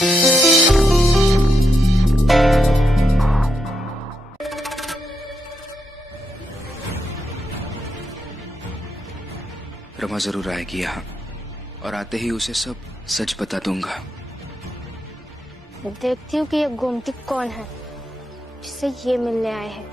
रमा जरूर आएगी यहाँ और आते ही उसे सब सच बता दूंगा। देखती हूँ कि ये गोमती कौन है जिससे ये मिलने आए हैं।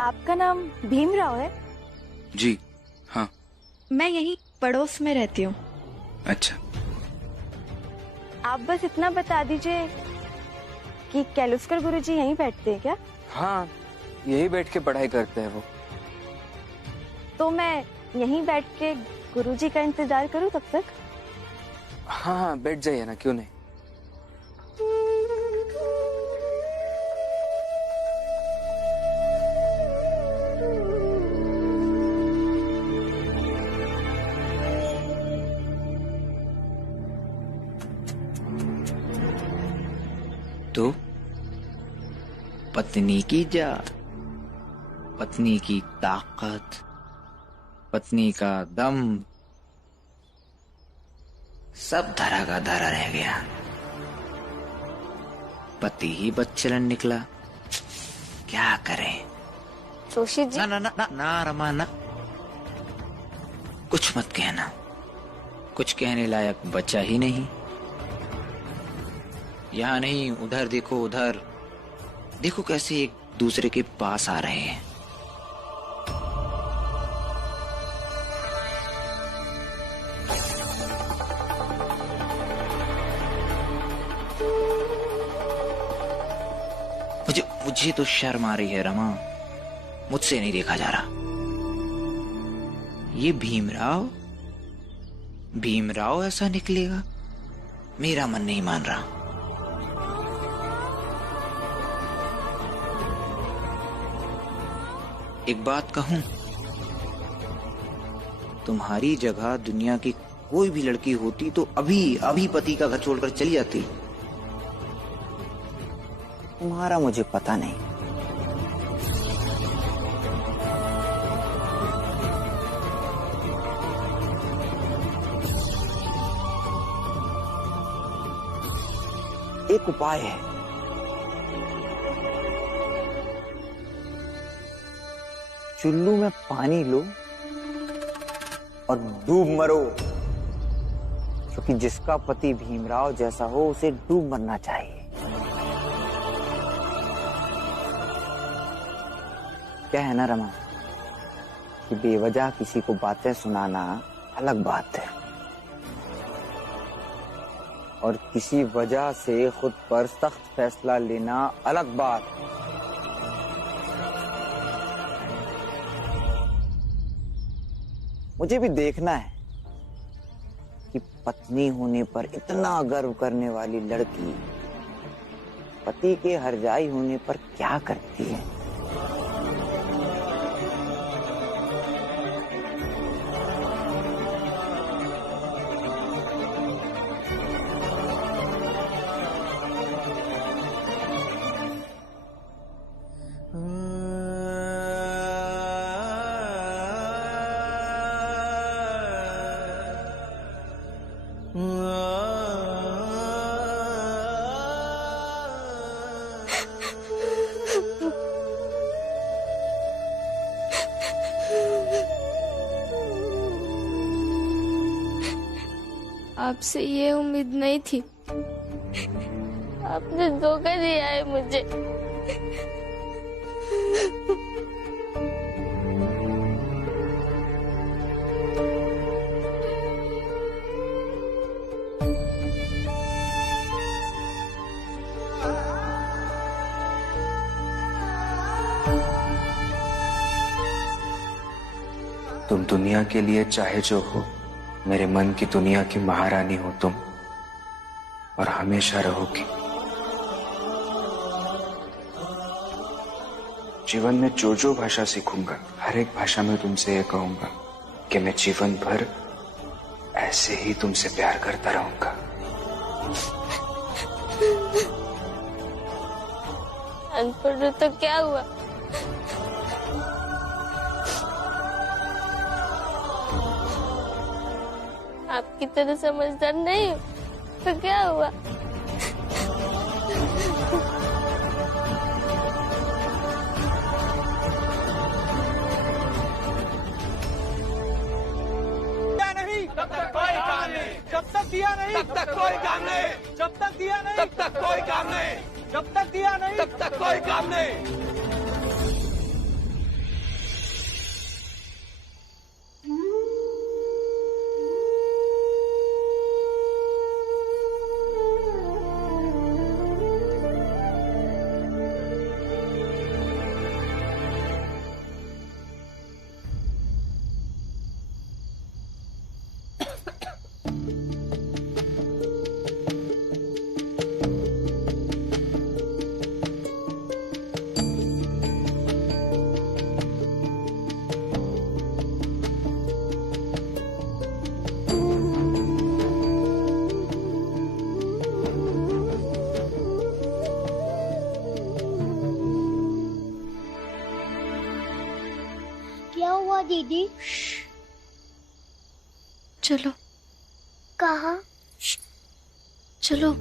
आपका नाम भीमराव है? जी हाँ। मैं यहीं पड़ोस में रहती हूँ। अच्छा, आप बस इतना बता दीजिए कि कैलुस्कर गुरुजी यहीं बैठते हैं क्या? हाँ, यही बैठ के पढ़ाई करते हैं वो। तो मैं यहीं बैठ के गुरुजी का इंतजार करूं तब तक? हाँ हाँ, बैठ जाइए ना, क्यों नहीं। तो पत्नी की जात, पत्नी की ताकत, पत्नी का दम, सब धरा का धरा रह गया। पति ही बदचलन निकला, क्या करें। जोशी जी, ना ना ना ना, ना रमा ना, कुछ मत कहना, कुछ कहने लायक बचा ही नहीं। यहाँ नहीं, उधर देखो, उधर देखो कैसे एक दूसरे के पास आ रहे हैं। मुझे तो शर्म आ रही है रमा, मुझसे नहीं देखा जा रहा। ये भीमराव ऐसा निकलेगा, मेरा मन नहीं मान रहा। एक बात कहूं, तुम्हारी जगह दुनिया की कोई भी लड़की होती तो अभी पति का घर छोड़कर चली जाती। तुम्हारा मुझे पता नहीं। एक उपाय है, चुल्लू में पानी लो और डूब मरो, क्योंकि जिसका पति भीमराव जैसा हो उसे डूब मरना चाहिए। क्या है ना रमा, कि बेवजह किसी को बातें सुनाना अलग बात है, और किसी वजह से खुद पर सख्त फैसला लेना अलग बात। मुझे भी देखना है कि पत्नी होने पर इतना गर्व करने वाली लड़की पति के हरजाई होने पर क्या करती है। आपसे ये उम्मीद नहीं थी, आपने धोखा दिया है मुझे। तुम दुनिया के लिए चाहे जो हो, मेरे मन की दुनिया की महारानी हो तुम, और हमेशा रहोगी। जीवन में जो जो भाषा सीखूंगा, हर एक भाषा में तुमसे ये कहूंगा कि मैं जीवन भर ऐसे ही तुमसे प्यार करता रहूंगा। अनपढ़ तो क्या हुआ? आपकी तरह समझदार नहीं हो तो क्या हुआ? तब तक कोई काम नहीं, जब तक दिया नहीं तब तक कोई काम नहीं, जब तक दिया नहीं तब तक कोई काम नहीं, जब तक दिया नहीं तब तक कोई काम नहीं। क्या हुआ दीदी? चलो। कहाँ? चलो।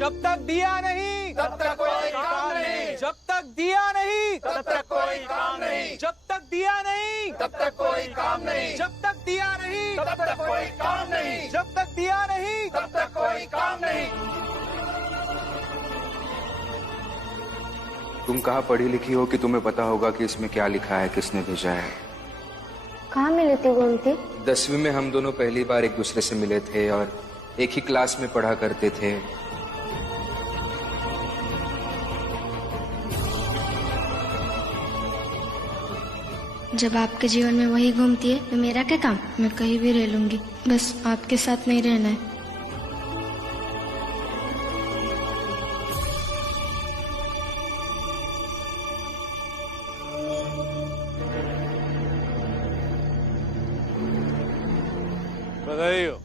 जब तक दिया नहीं तब तक कोई काम नहीं, जब तक दिया नहीं तब तक कोई काम नहीं, जब तक दिया नहीं तब तक कोई काम नहीं, जब तक दिया नहीं तब तक कोई काम नहीं, जब तक दिया नहीं तब तक कोई काम नहीं। तुम कहाँ पढ़ी लिखी हो कि तुम्हें पता होगा कि इसमें क्या लिखा है, किसने भेजा है? कहाँ मिली थी गोमती? 10वीं में हम दोनों पहली बार एक दूसरे से मिले थे और एक ही क्लास में पढ़ा करते थे। जब आपके जीवन में वही घूमती है तो मेरा क्या काम? मैं कहीं भी रह लूंगी, बस आपके साथ नहीं रहना है। बधाई हो।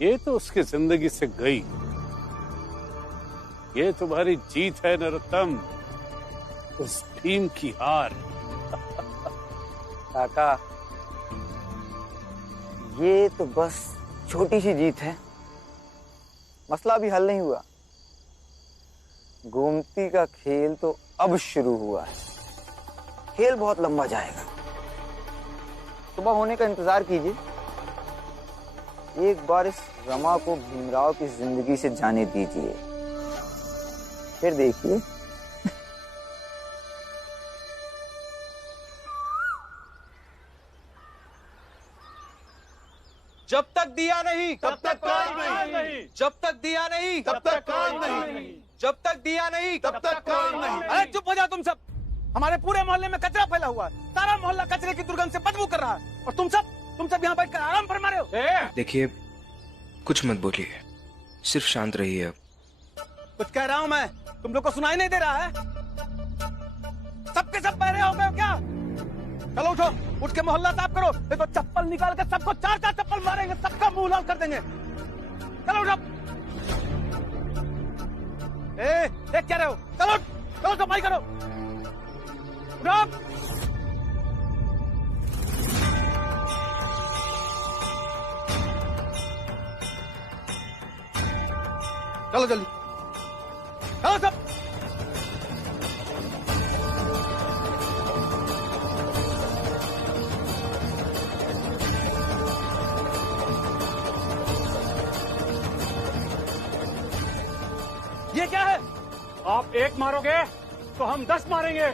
ये तो उसकी जिंदगी से गई, ये तुम्हारी जीत है नरोत्तम, उस भीम की हार। काका, ये तो बस छोटी सी जीत है, मसला भी हल नहीं हुआ। गोमती का खेल तो अब शुरू हुआ है, खेल बहुत लंबा जाएगा। सुबह होने का इंतजार कीजिए, एक बार इस रमा को भीमराव की जिंदगी से जाने दीजिए, फिर देखिए। जब तक दिया नहीं तब तक कोई नहीं, जब तक दिया नहीं तब तक कोई नहीं, जब तक दिया नहीं तब तक कोई नहीं। अरे चुप हो जाओ तुम सब, हमारे पूरे मोहल्ले में कचरा फैला हुआ है, सारा मोहल्ला कचरे की दुर्गंध से बदबू कर रहा है, और तुम सब यहाँ बैठकर आराम फरमा रहे हो। देखिए, कुछ मत बोलिए, सिर्फ शांत रहिए। अब कुछ कह रहा हूँ मैं, तुम लोग को सुनाई नहीं दे रहा है? सबके सब बहरे हो गए हो क्या? चलो उठो, उठ के मोहल्ला साफ करो, नहीं तो चप्पल निकाल कर सबको 4-4 चप्पल मारेंगे, सबका मुंह लाल कर देंगे। चलो उठो। देख क्या रहे हो? चलो चलो सफाई करो। चलो जल्दी, चलो सब। ये क्या है? आप एक मारोगे तो हम 10 मारेंगे।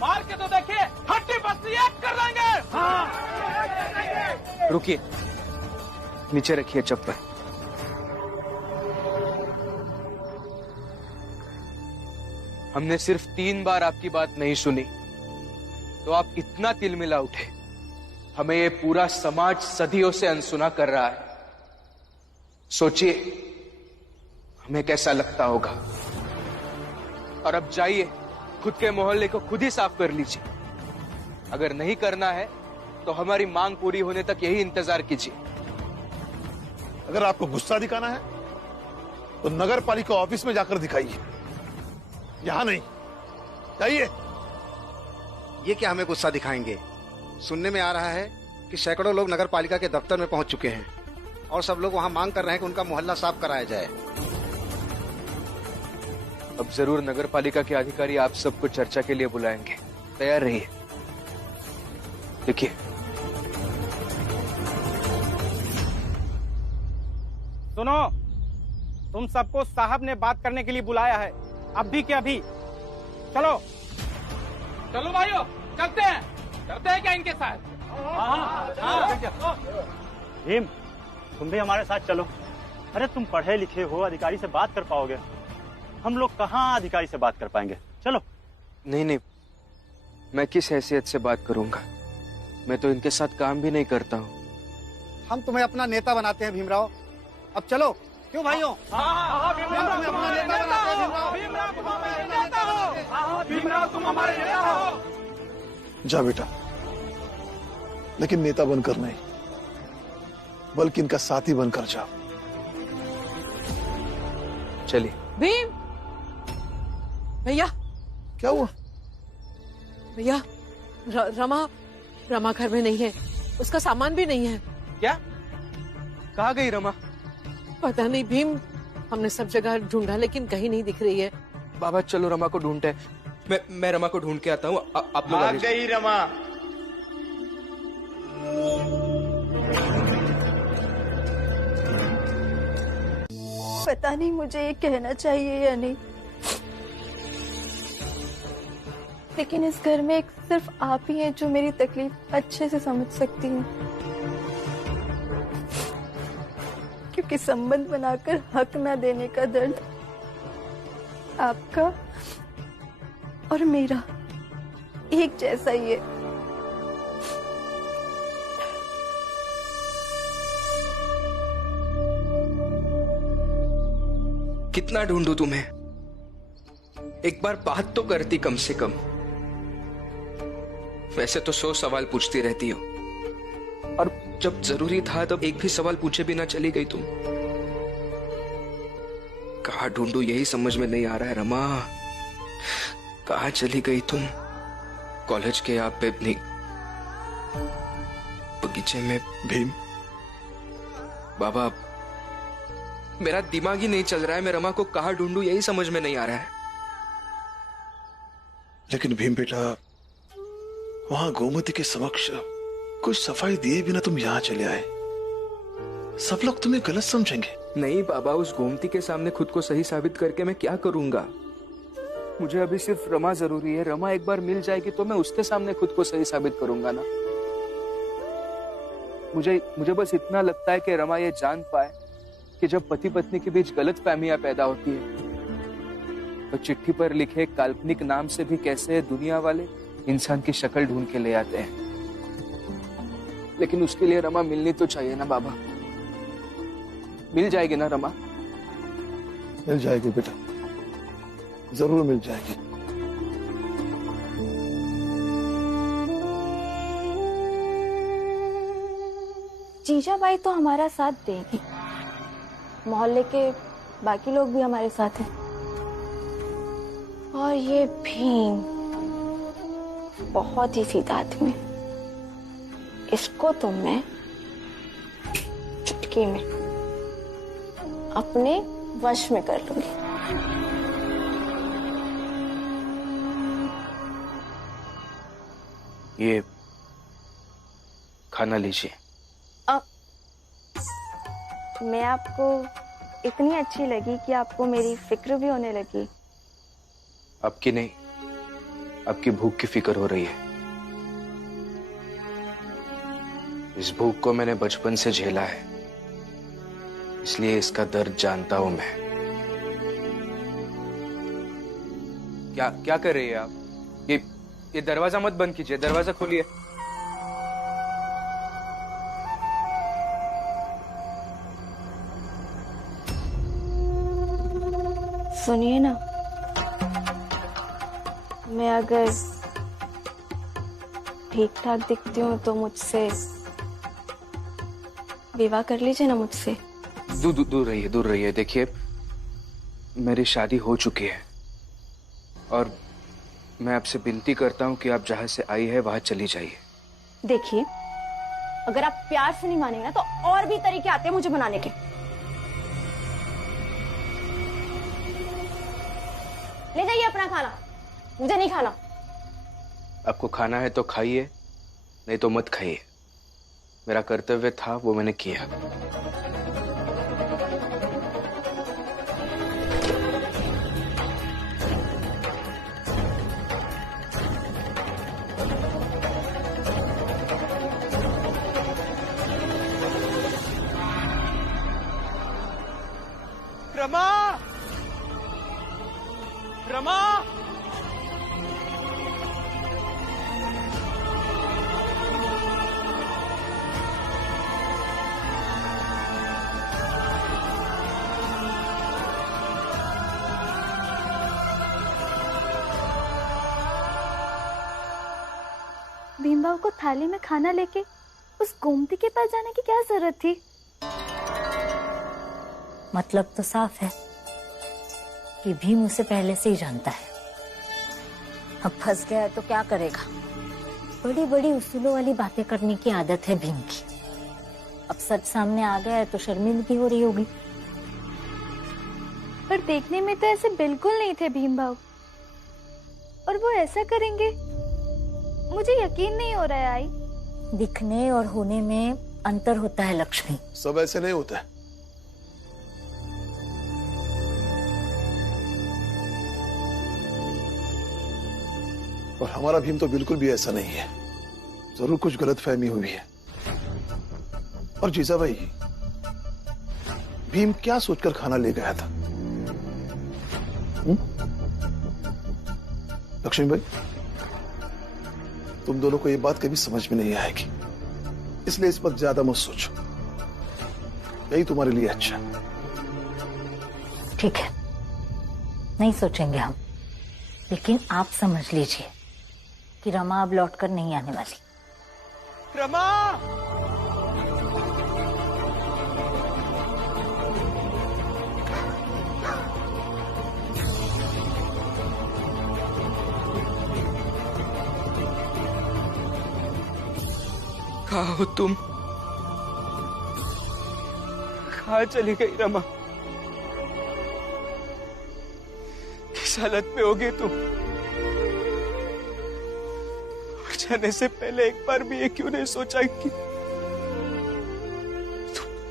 मार के तो देखिए, हड्डी बस्ती एक कर देंगे। हाँ। रुकिए, नीचे रखिए चप्पल। हमने सिर्फ 3 बार आपकी बात नहीं सुनी तो आप इतना तिलमिला उठे। हमें ये पूरा समाज सदियों से अनसुना कर रहा है। सोचिए हमें कैसा लगता होगा। और अब जाइए, खुद के मोहल्ले को खुद ही साफ कर लीजिए। अगर नहीं करना है तो हमारी मांग पूरी होने तक यही इंतजार कीजिए। अगर आपको गुस्सा दिखाना है तो नगर पालिका ऑफिस में जाकर दिखाइए, यहां नहीं। जाइए। ये क्या हमें गुस्सा दिखाएंगे? सुनने में आ रहा है कि सैकड़ों लोग नगर पालिका के दफ्तर में पहुंच चुके हैं और सब लोग वहां मांग कर रहे हैं कि उनका मोहल्ला साफ कराया जाए। अब जरूर नगर पालिका के अधिकारी आप सबको चर्चा के लिए बुलाएंगे। तैयार रहिए। देखिए, सुनो, तुम सबको साहब ने बात करने के लिए बुलाया है, अभी के अभी। चलो चलो भाइयों, चलते हैं। करते हैं क्या इनके साथ? भीम, तुम भी हमारे साथ चलो। अरे तुम पढ़े लिखे हो, अधिकारी से बात कर पाओगे। हम लोग कहाँ अधिकारी से बात कर पाएंगे? चलो। नहीं नहीं, मैं किस हैसियत से बात करूंगा? मैं तो इनके साथ काम भी नहीं करता हूँ। हम तुम्हें अपना नेता बनाते हैं भीमराव। अब चलो। क्यों भाइयों? भीमराव तुम हमारे नेता हो। जा बेटा, लेकिन नेता बनकर नहीं, बल्कि इनका साथी बनकर जा। चलिए। भीम भैया। क्या हुआ? भैया, रमा घर में नहीं है, उसका सामान भी नहीं है। क्या? कहाँ गई रमा? पता नहीं भीम, हमने सब जगह ढूंढा लेकिन कहीं नहीं दिख रही है। बाबा चलो रमा को ढूंढते हैं। मैं रमा को ढूंढ के आता हूँ। आप लोग आ गई रमा। पता नहीं मुझे ये कहना चाहिए या नहीं, लेकिन इस घर में एक सिर्फ आप ही हैं जो मेरी तकलीफ अच्छे से समझ सकती हैं। क्योंकि संबंध बनाकर हक ना देने का दर्द आपका और मेरा एक जैसा ही है। कितना ढूंढूं तुम्हें? एक बार बात तो करती कम से कम। वैसे तो 100 सवाल पूछती रहती हो, और जब जरूरी था तब एक भी सवाल पूछे बिना चली गई तुम। कहाँ ढूंढूं यही समझ में नहीं आ रहा है रमा। कहाँ चली गई तुम? कॉलेज के आप बगीचे में? भीम, बाबा मेरा दिमाग ही नहीं चल रहा है। मैं रमा को कहाँ ढूंढूं यही समझ में नहीं आ रहा है। लेकिन भीम बेटा, वहां गोमती के समक्ष कुछ सफाई दिए बिना तुम यहाँ चले आए। सब लोग तुम्हें गलत समझेंगे। नहीं बाबा, उस गोमती के सामने खुद को सही साबित करके मैं क्या करूंगा? मुझे अभी सिर्फ रमा जरूरी है। रमा एक बार मिल जाएगी तो मैं उसके सामने खुद को सही साबित करूंगा ना। मुझे बस इतना लगता है कि रमा ये जान पाए कि जब पति पत्नी के बीच गलत फहमियां पैदा होती है तो चिट्ठी पर लिखे काल्पनिक नाम से भी कैसे दुनिया वाले इंसान की शक्ल ढूंढ के ले आते हैं। लेकिन उसके लिए रमा मिलनी तो चाहिए ना बाबा। मिल जाएगी ना रमा? मिल जाएगी बेटा, जरूर मिल जाएगी। जीजाबाई तो हमारा साथ देगी, मोहल्ले के बाकी लोग भी हमारे साथ हैं, और ये भीम बहुत ही सीधा आदमी, इसको तो मैं चुटकी में अपने वश में कर लूंगी। ये खाना लीजिए। मैं आपको इतनी अच्छी लगी कि आपको मेरी फिक्र भी होने लगी। आपकी नहीं, आपकी भूख की फिक्र हो रही है। इस भूख को मैंने बचपन से झेला है, इसलिए इसका दर्द जानता हूं मैं। क्या कर रही है आप? ये दरवाजा मत बंद कीजिए, दरवाजा खोलिए। सुनिए ना, मैं अगर ठीक ठाक दिखती हूँ तो मुझसे विवाह कर लीजिए ना मुझसे। दूर रहिए। देखिए, मेरी शादी हो चुकी है और मैं आपसे विनती करता हूँ कि आप जहां से आई है वहां चली जाइए। देखिए, अगर आप प्यार से नहीं मानेंगे ना तो और भी तरीके आते हैं मुझे मनाने के। ले जाइए अपना खाना, मुझे नहीं खाना। आपको खाना है तो खाइए, नहीं तो मत खाइए। मेरा कर्तव्य था, वो मैंने किया। रमा! रमा! भीमबाबू को थाली में खाना लेके उस गोमती के पास जाने की क्या जरूरत थी? मतलब तो साफ है कि भीम उसे पहले से ही जानता है। अब फंस गया है तो क्या करेगा? बड़ी बड़ी उसूलों वाली बातें करने की आदत है भीम की। अब सच सामने आ गया है तो शर्मिंदगी हो रही होगी। पर देखने में तो ऐसे बिल्कुल नहीं थे भीमबाबू, और वो ऐसा करेंगे मुझे यकीन नहीं हो रहा है। आई, दिखने और होने में अंतर होता है लक्ष्मी। सब ऐसे नहीं होता है। और हमारा भीम तो बिल्कुल भी ऐसा नहीं है। जरूर कुछ गलतफहमी हुई है। और जीजा भाई, भीम क्या सोचकर खाना ले गया था? लक्ष्मी भाई, तुम दोनों को ये बात कभी समझ में नहीं आएगी, इसलिए इस पर ज्यादा मत सोचो। यही तुम्हारे लिए अच्छा। ठीक है, नहीं सोचेंगे हम, लेकिन आप समझ लीजिए कि रमा अब लौटकर नहीं आने वाली। रमा! कहाँ हो तुम? कहाँ चली गई रमा? किस हालत में होगी तुम? जाने से पहले एक बार भी ये क्यों नहीं सोचा कि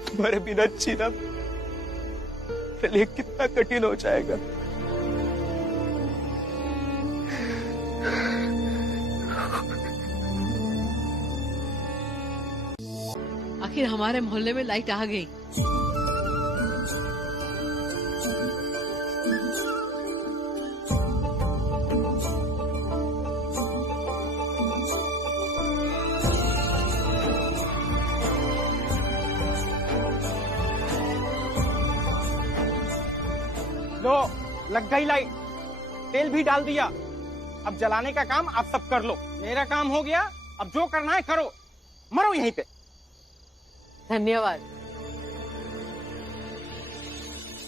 तुम्हारे बिना जीना मेरे लिए कितना कठिन हो जाएगा? आखिर हमारे मोहल्ले में लाइट आ गई। लो, लग गई लाइट, तेल भी डाल दिया। अब जलाने का काम आप सब कर लो। मेरा काम हो गया, अब जो करना है करो, मरो यहीं पे। धन्यवाद।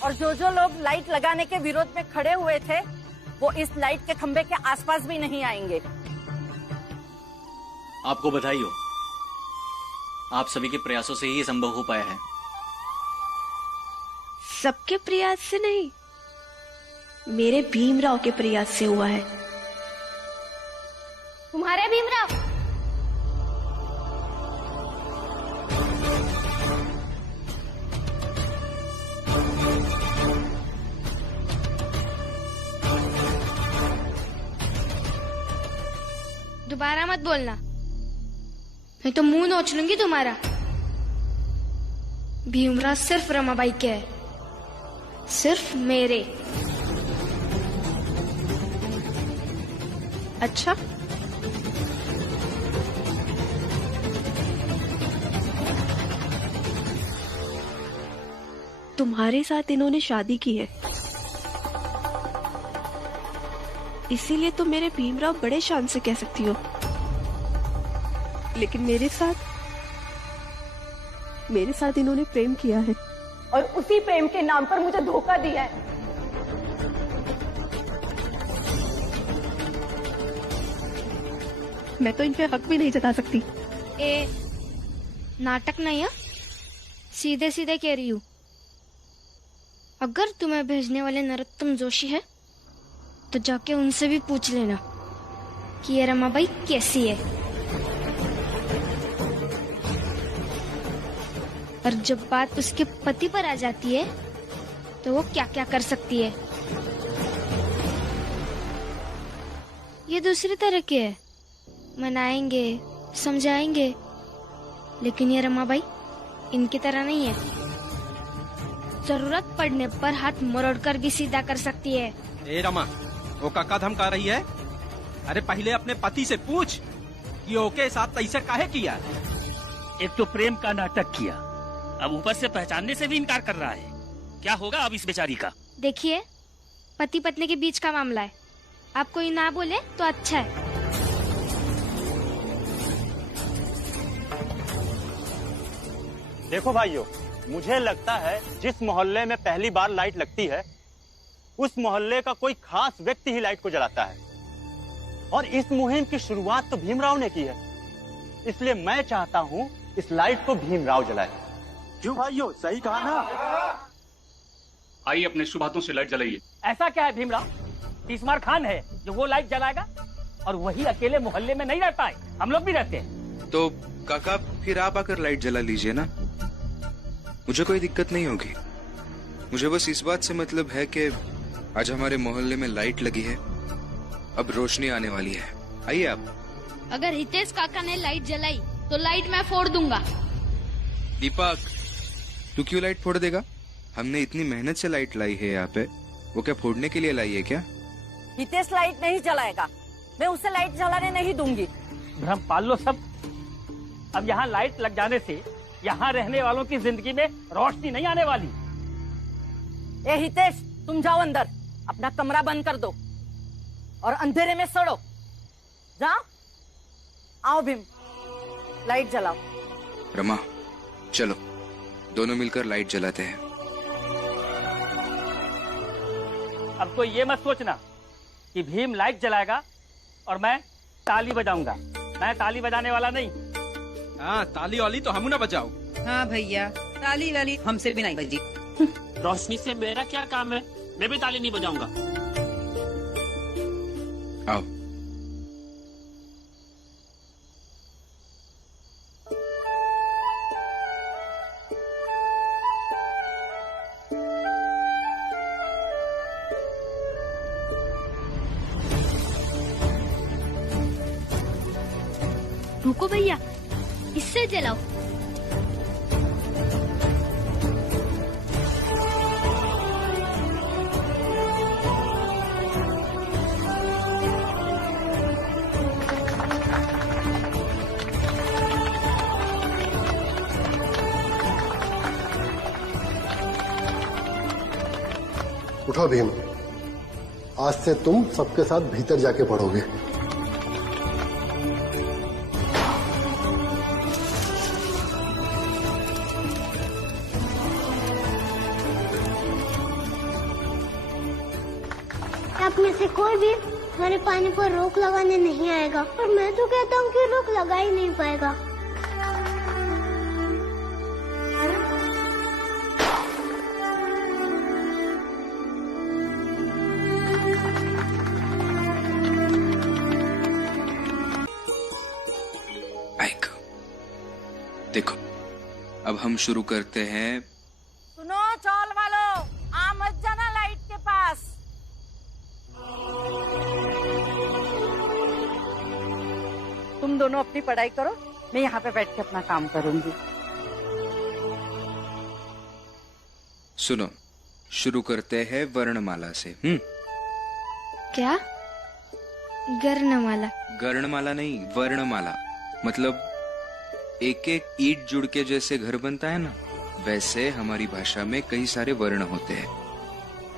और जो जो लोग लाइट लगाने के विरोध में खड़े हुए थे, वो इस लाइट के खंभे के आसपास भी नहीं आएंगे। आपको बधाई हो, आप सभी के प्रयासों से ही ये संभव हो पाया है। सबके प्रयास से नहीं, मेरे भीमराव के प्रयास से हुआ है। तुम्हारे भीमराव? दोबारा मत बोलना, मैं तो मुंह नोच लूंगी तुम्हारा। भीमराव सिर्फ रमाबाई के है, सिर्फ मेरे। अच्छा, तुम्हारे साथ इन्होंने शादी की है, इसीलिए तुम मेरे भीमराव बड़े शान से कह सकती हो, लेकिन मेरे साथ इन्होंने प्रेम किया है और उसी प्रेम के नाम पर मुझे धोखा दिया है। मैं तो इन पे हक भी नहीं जता सकती। नाटक नहीं है, सीधे सीधे कह रही हूँ। अगर तुम्हें भेजने वाले नरोत्तम जोशी है तो जाके उनसे भी पूछ लेना कि ये रमाबाई कैसी है, और जब बात उसके पति पर आ जाती है तो वो क्या क्या कर सकती है। ये दूसरी तरह के है, मनाएंगे, समझाएंगे, लेकिन ये रमाबाई इनकी तरह नहीं है। जरूरत पड़ने पर हाथ मरोड़कर भी सीधा कर सकती है। ए रमा, वो काका धमका रही है? अरे पहले अपने पति से पूछ कि ओके साथ ऐसा काहे किया। एक तो प्रेम का नाटक किया, अब ऊपर से पहचानने से भी इनकार कर रहा है। क्या होगा अब इस बेचारी का? देखिए, पति पत्नी के बीच का मामला है, आप कोई ना बोले तो अच्छा है। देखो भाइयों, मुझे लगता है जिस मोहल्ले में पहली बार लाइट लगती है उस मोहल्ले का कोई खास व्यक्ति ही लाइट को जलाता है, और इस मुहिम की शुरुआत तो भीमराव ने की है, इसलिए मैं चाहता हूं इस लाइट को भीमराव जलाए। क्यों भाइयों, सही कहा ना? आइए अपने शुभ हाथों से लाइट जलाइए। ऐसा क्या है भीमराव, तीसमार खान है जो वो लाइट जलाएगा, और वही अकेले मोहल्ले में नहीं रहता है, हम लोग भी रहते हैं। तो काका फिर आप आकर लाइट जला लीजिए ना, मुझे कोई दिक्कत नहीं होगी। मुझे बस इस बात से मतलब है कि आज हमारे मोहल्ले में लाइट लगी है, अब रोशनी आने वाली है। आइए आप। अगर हितेश काका ने लाइट जलाई तो लाइट मैं फोड़ दूंगा। दीपक, तू क्यों लाइट फोड़ देगा? हमने इतनी मेहनत से लाइट लाई है यहाँ पे, वो क्या फोड़ने के लिए लाई है क्या? हितेश लाइट नहीं जलाएगा, मैं उसे लाइट जलाने नहीं दूंगी। भ्रम पाल लो सब। अब यहाँ लाइट लग जाने से यहाँ रहने वालों की जिंदगी में रोशनी नहीं आने वाली। ए हितेश, तुम जाओ अंदर, अपना कमरा बंद कर दो और अंधेरे में सड़ो। जाओ। आओ भीम, लाइट जलाओ। रमा, चलो दोनों मिलकर लाइट जलाते हैं। अब तो ये मत सोचना कि भीम लाइट जलाएगा और मैं ताली बजाऊंगा। मैं ताली बजाने वाला नहीं। हाँ, ताली वाली तो हम ना बजाओ। हाँ भैया, ताली वाली हमसे भी नहीं बजी। रोशनी से मेरा क्या काम है, मैं भी ताली नहीं बजाऊंगा। आओ। रुको भैया, इससे जलाओ। उठो भीम, आज से तुम सबके साथ भीतर जाके पढ़ोगे। आप में से कोई भी हमारे पानी पर रोक लगाने नहीं आएगा, और मैं तो कहता हूँ कि रोक लगा ही नहीं पाएगा। देखो, अब हम शुरू करते हैं। सुनो चौल वालों, आ मत जाना लाइट के पास। तुम दोनों अपनी पढ़ाई करो, मैं यहाँ पे बैठ के अपना काम करूंगी। सुनो, शुरू करते हैं वर्णमाला से। क्या? गर्णमाला? गर्णमाला नहीं, वर्णमाला। मतलब एक एक ईंट जुड़ के जैसे घर बनता है ना, वैसे हमारी भाषा में कई सारे वर्ण होते हैं,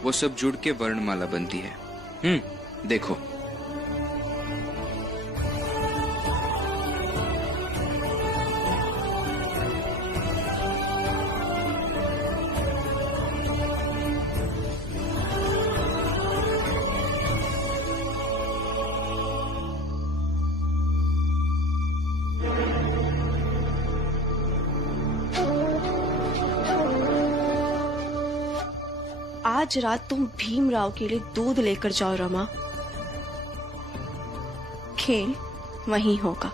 वो सब जुड़ के वर्णमाला बनती है। देखो, आज रात तुम भीमराव के लिए दूध लेकर जाओ रमा, खेल वहीं होगा।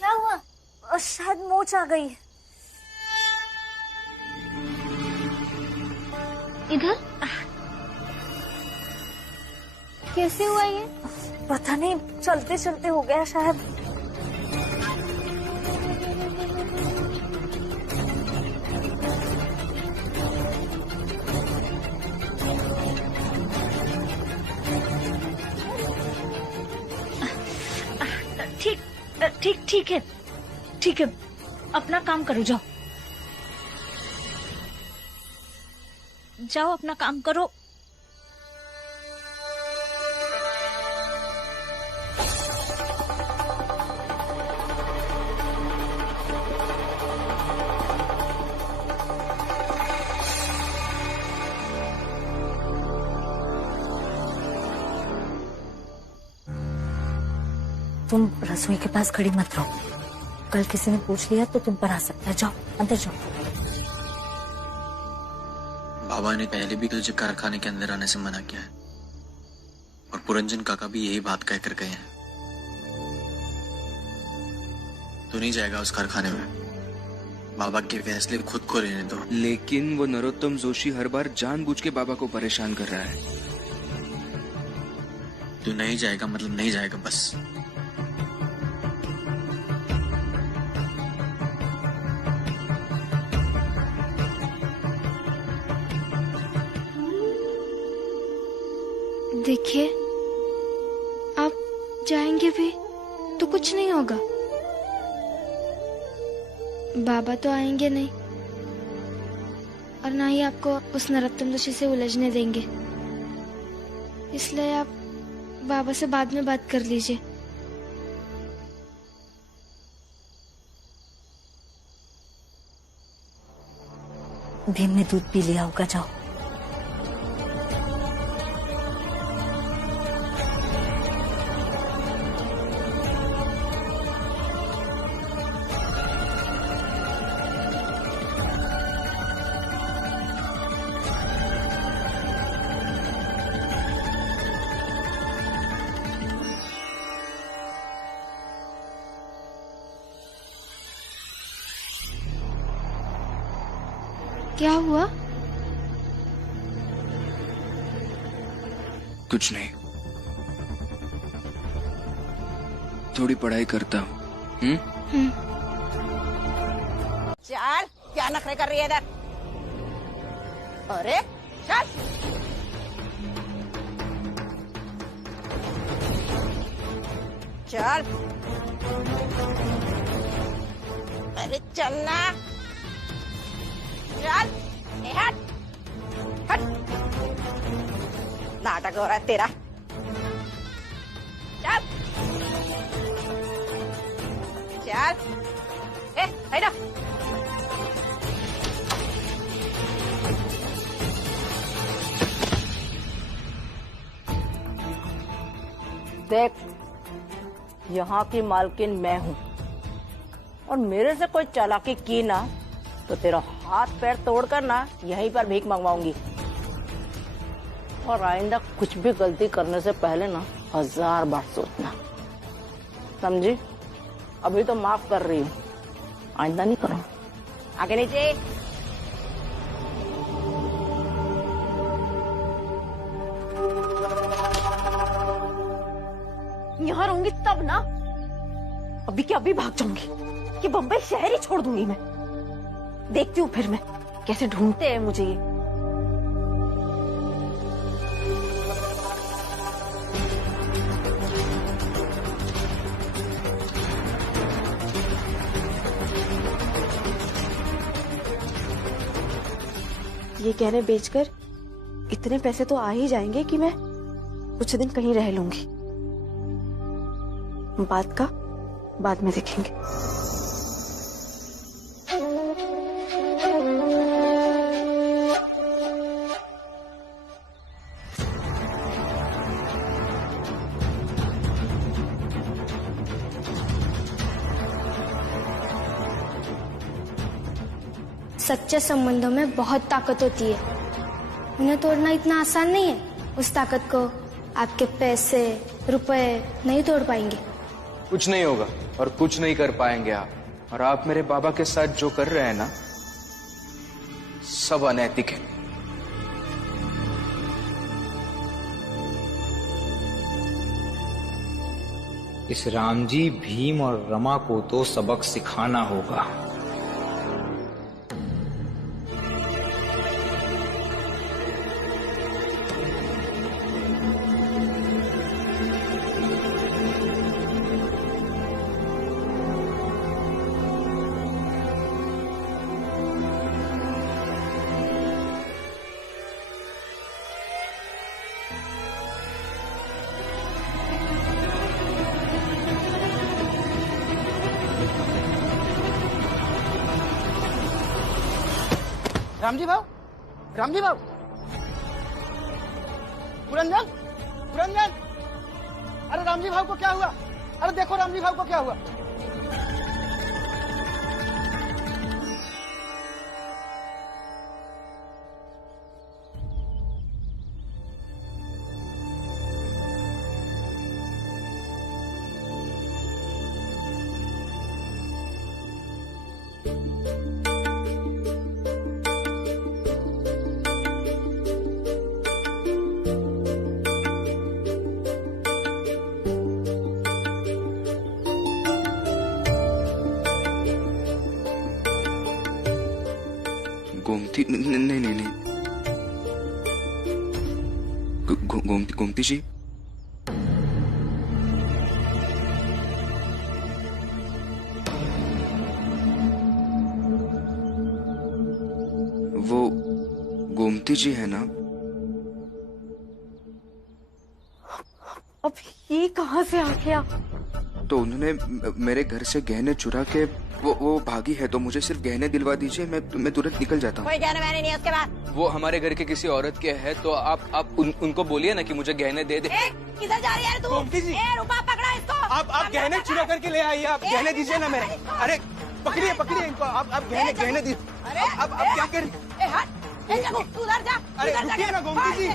क्या हुआ? शायद मोच आ गई। इधर कैसे हुआ ये? पता नहीं, चलते चलते हो गया शायद। ठीक है, अपना काम करो, जाओ जाओ, अपना काम करो। तुम रसोई के पास खड़ी मत रहो, कल किसी ने पूछ लिया तो तुम पर आ सकता है। जाओ अंदर जाओ। बाबा ने पहले भी तुझे कारखाने के अंदर आने से मना किया है, और पुरंजन काका भी यही बात कहकर गए हैं। तू नहीं जाएगा उस कारखाने में, बाबा के फैसले खुद को लेने दो। लेकिन वो नरोत्तम जोशी हर बार जानबूझ के बाबा को परेशान कर रहा है। तू नहीं जाएगा मतलब नहीं जाएगा, बस। देखिए, आप जाएंगे भी तो कुछ नहीं होगा, बाबा तो आएंगे नहीं, और ना ही आपको उस नरोत्तम जोशी से उलझने देंगे। इसलिए आप बाबा से बाद में बात कर लीजिए। भीम ने दूध पी लिया होगा, जाओ। क्या हुआ? कुछ नहीं, थोड़ी पढ़ाई करता हूँ। चल, क्या नखरे कर रही है इधर? अरे चल। चल, अरे चलना, चल, हट, हट। नाटक हो रहा है तेरा। चल, चल ए हैरा देख, यहाँ की मालकिन मैं हूँ और मेरे से कोई चालाकी की ना तो तेरा हाथ पैर तोड़कर ना यहीं पर भीख मंगवाऊंगी। और आइंदा कुछ भी गलती करने से पहले ना 1000 बार सोचना, समझी? अभी तो माफ कर रही हूँ, आइंदा नहीं करो। आगे नीचे। यहाँ रहूंगी तब ना, अभी के अभी भाग जाऊंगी कि बम्बई शहर ही छोड़ दूंगी मैं। देखती हूँ फिर मैं कैसे ढूंढते हैं मुझे ये। ये गहने बेचकर इतने पैसे तो आ ही जाएंगे कि मैं कुछ दिन कहीं रह लूंगी। बात का बाद में देखेंगे। सच्चे संबंधों में बहुत ताकत होती है, उन्हें तोड़ना इतना आसान नहीं है। उस ताकत को आपके पैसे रुपए नहीं तोड़ पाएंगे। कुछ नहीं होगा और कुछ नहीं कर पाएंगे आप। और आप मेरे बाबा के साथ जो कर रहे हैं ना, सब अनैतिक है। इस रामजी, भीम और रमा को तो सबक सिखाना होगा। रामजी भाव, रामजी भाव, पुरंजन, पुरंजन, अरे रामजी भाव को क्या हुआ? अरे देखो रामजी भाव को क्या हुआ? गोमती, नहीं, गोमती जी, वो गोमती जी है ना? अब ये कहाँ से आ गया? तो उन्होंने मेरे घर से गहने चुरा के वो भागी है, तो मुझे सिर्फ गहने दिलवा दीजिए, मैं तुरंत निकल जाता हूँ। कोई गहने वहने नहीं है उसके बाद। वो हमारे घर के किसी औरत के है, तो आप उनको बोलिए ना कि मुझे गहने दे दे। किधर जा रही है तू? गोमती जी, रुपा पकड़ा इसको। आप गहने चुरा करके ले आइए, आप गहने दीजिए ना मेरे। अरे पकड़िए इनको, आप गहने दीजिए। अब क्या कर? अरे रुकिए ना गोमती जी।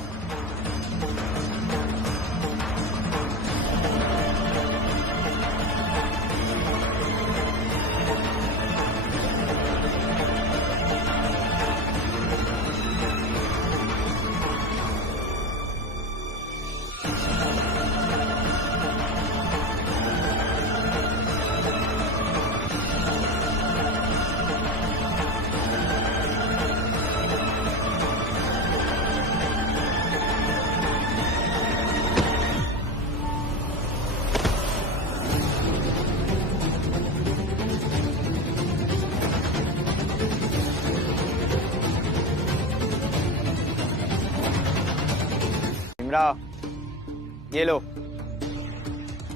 ये लो,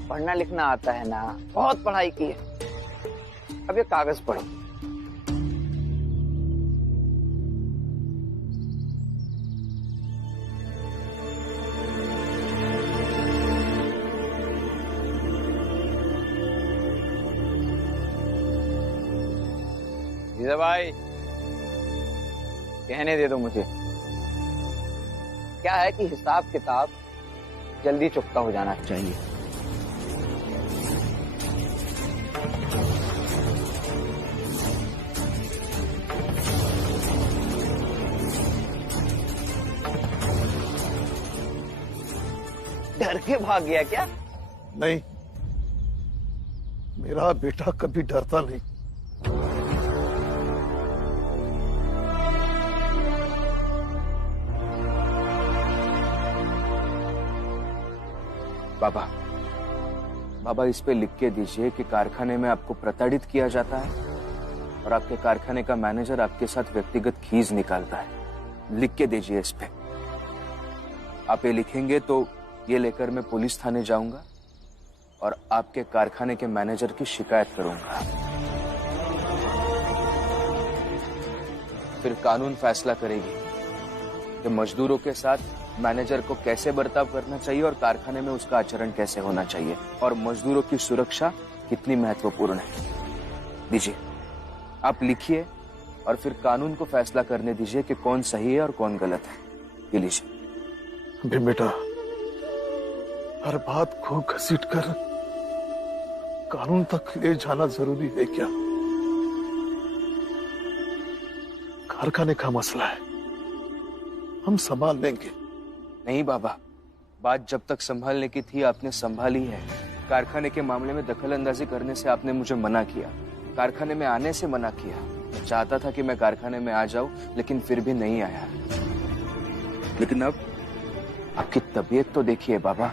पढ़ना लिखना आता है ना? बहुत पढ़ाई की है। अब ये कागज पढ़ो। जीजा भाई, कहने दे दो मुझे, क्या है कि हिसाब किताब जल्दी चुकता हो जाना चाहिए। डर के भाग गया क्या? नहीं, मेरा बेटा कभी डरता नहीं। बाबा इस पे लिख के दीजिए कि कारखाने में आपको प्रताड़ित किया जाता है और आपके कारखाने का मैनेजर आपके साथ व्यक्तिगत खींच निकालता है। लिख के दीजिए इस पे। आप ये लिखेंगे तो ये लेकर मैं पुलिस थाने जाऊंगा और आपके कारखाने के मैनेजर की शिकायत करूंगा। फिर कानून फैसला करेगी कि मजदूरों के साथ मैनेजर को कैसे बर्ताव करना चाहिए और कारखाने में उसका आचरण कैसे होना चाहिए और मजदूरों की सुरक्षा कितनी महत्वपूर्ण है। दीजिए, आप लिखिए और फिर कानून को फैसला करने दीजिए कि कौन सही है और कौन गलत है। ये लीजिए। बेटा, हर बात को घसीट कर कानून तक ले जाना जरूरी है क्या? कारखाने का मसला है, हम संभाल लेंगे। नहीं बाबा, बात जब तक संभालने की थी आपने संभाली है। कारखाने के मामले में दखल अंदाजी करने से आपने मुझे मना किया, कारखाने में आने से मना किया। मैं चाहता था कि मैं कारखाने में आ जाऊं, लेकिन फिर भी नहीं आया। लेकिन अब आपकी तबीयत तो देखिए बाबा,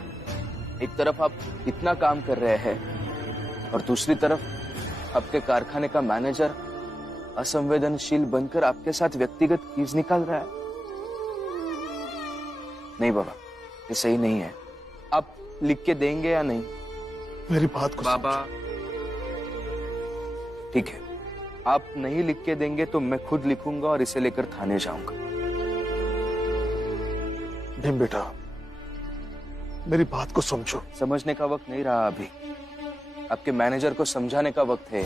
एक तरफ आप इतना काम कर रहे हैं और दूसरी तरफ आपके कारखाने का मैनेजर असंवेदनशील बनकर आपके साथ व्यक्तिगत खींच निकाल रहा है। नहीं बाबा, ये सही नहीं है। आप लिख के देंगे या नहीं? मेरी बात को बाबा, ठीक है, आप नहीं लिख के देंगे तो मैं खुद लिखूंगा और इसे लेकर थाने जाऊंगा। भीम बेटा, मेरी बात को समझो। समझने का वक्त नहीं रहा अभी, आपके मैनेजर को समझाने का वक्त है।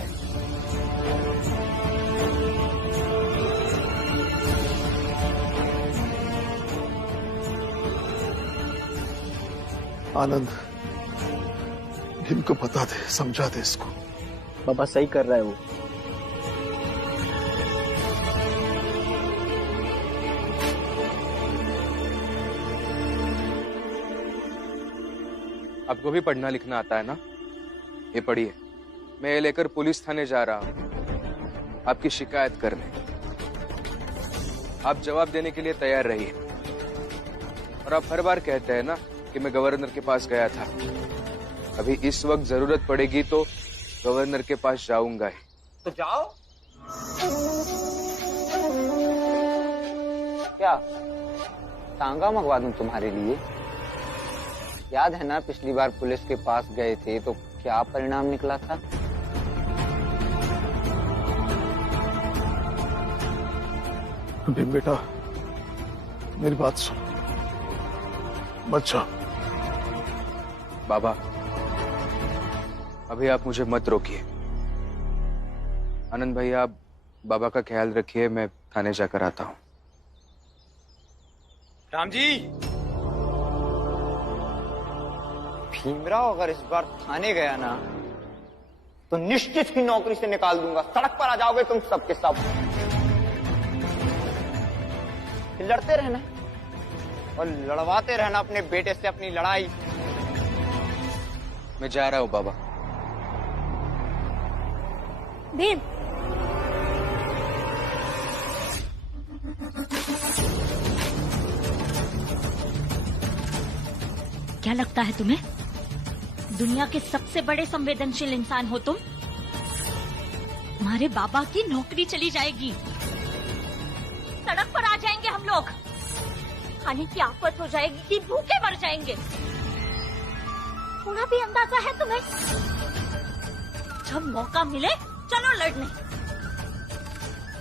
आनंद, भीम को बता दे, समझा दे इसको। बाबा सही कर रहा है वो। आपको भी पढ़ना लिखना आता है ना? ये पढ़िए। मैं ये लेकर पुलिस थाने जा रहा हूं आपकी शिकायत करने। आप जवाब देने के लिए तैयार रहिए। और आप हर बार कहते हैं ना कि मैं गवर्नर के पास गया था। अभी इस वक्त जरूरत पड़ेगी तो गवर्नर के पास जाऊंगा ही। तो जाओ। क्या टांगा मंगवा दूं तुम्हारे लिए? याद है ना पिछली बार पुलिस के पास गए थे तो क्या परिणाम निकला था? भीम बेटा, मेरी बात सुन, मत जाओ। बाबा, अभी आप मुझे मत रोकिए। आनंद भैया, आप बाबा का ख्याल रखिए, मैं थाने जाकर आता हूं। राम जी, भीमराव अगर इस बार थाने गया ना तो निश्चित ही नौकरी से निकाल दूंगा। सड़क पर आ जाओगे तुम सबके सब। लड़ते रहना और लड़वाते रहना अपने बेटे से अपनी लड़ाई। मैं जा रहा हूं बाबा। भीम, क्या लगता है तुम्हें? दुनिया के सबसे बड़े संवेदनशील इंसान हो तुम। तुम्हारे बाबा की नौकरी चली जाएगी, सड़क पर आ जाएंगे हम लोग, खाने की आफत हो जाएगी, भूखे मर जाएंगे। थोड़ा भी अंदाजा है तुम्हें? जब मौका मिले चलो लड़ने।